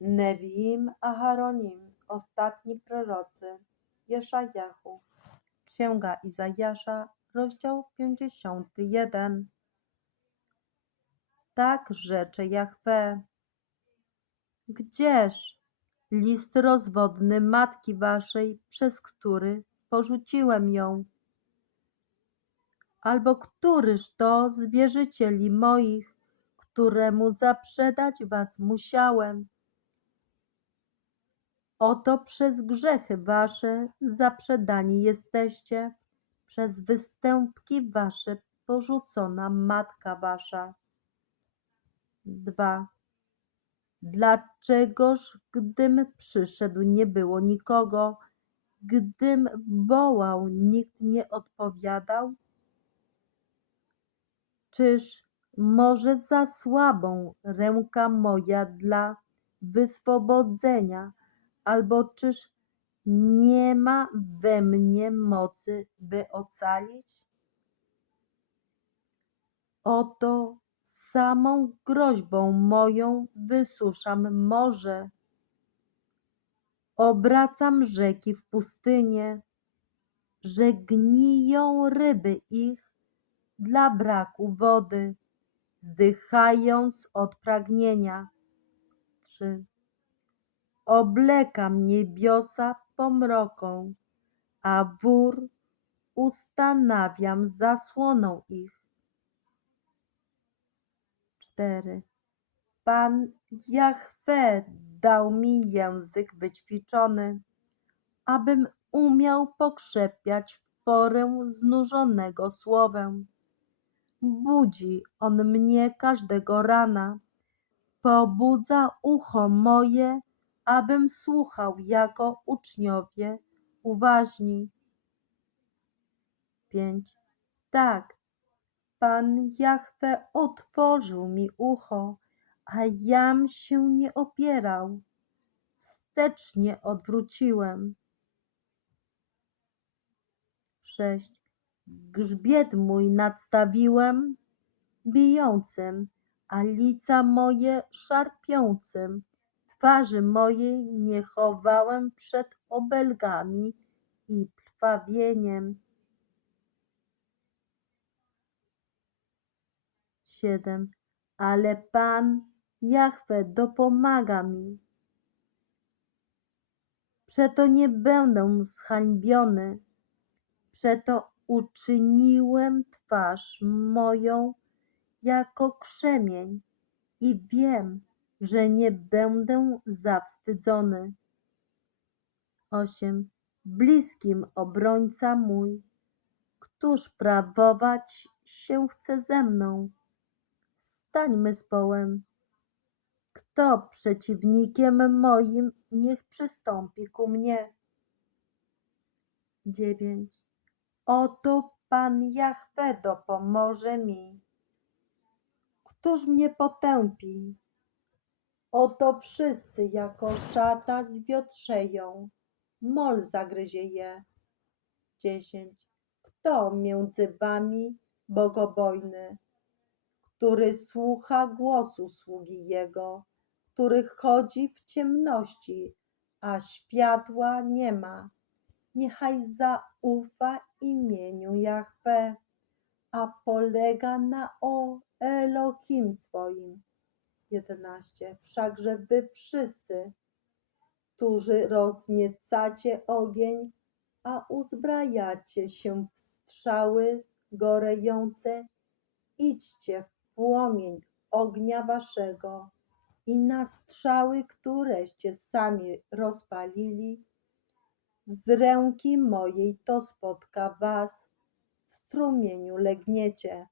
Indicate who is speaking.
Speaker 1: Newiim Aharonim, ostatni prorocy, Jeszajahu. Księga Izajasza, rozdział 51. Tak rzecze Jahwe. Gdzież list rozwodny matki waszej, przez który porzuciłem ją? Albo któryż to z wierzycieli moich, któremu zaprzedać was musiałem? Oto przez grzechy wasze zaprzedani jesteście, przez występki wasze porzucona matka wasza. 2. Dlaczegoż, gdym przyszedł, nie było nikogo, gdym wołał, nikt nie odpowiadał? Czyż może za słabą ręka moja dla wyswobodzenia, albo czyż nie ma we mnie mocy, by ocalić? Oto samą groźbą moją wysuszam morze, obracam rzeki w pustynię, że gniją ryby ich dla braku wody, zdychając od pragnienia. 3. Oblekam niebiosa pomroką, a wór ustanawiam zasłoną ich. 4. Pan Jahwe dał mi język wyćwiczony, abym umiał pokrzepiać w porę znużonego słowem. Budzi on mnie każdego rana, pobudza ucho moje, abym słuchał jako uczniowie uważni. 5. Tak, Pan Jahwe otworzył mi ucho, a jam się nie opierał. Wstecz nie odwróciłem. 6. Grzbiet mój nadstawiłem bijącym, a lica moje szarpiącym. Twarzy mojej nie chowałem przed obelgami i plwawieniem. 7. Ale Pan Jahwe dopomaga mi. Przeto nie będę zhańbiony. Przeto uczyniłem twarz moją jako krzemień i wiem, że nie będę zawstydzony. 8. Bliskim obrońca mój, któż prawować się chce ze mną? Stańmy z połem. Kto przeciwnikiem moim, niech przystąpi ku mnie. 9. Oto Pan Jahwe dopomoże mi. Któż mnie potępi? Oto wszyscy jako szata zwiotrzeją, mol zagryzie je. 10. Kto między wami bogobojny, który słucha głosu sługi Jego, który chodzi w ciemności, a światła nie ma? Niechaj zaufa imieniu Jahwe, a polega na o Elohim swoim. 11. Wszakże wy wszyscy, którzy rozniecacie ogień, a uzbrajacie się w strzały gorejące, idźcie w płomień ognia waszego i na strzały, któreście sami rozpalili, z ręki mojej to spotka was, w strumieniu legniecie.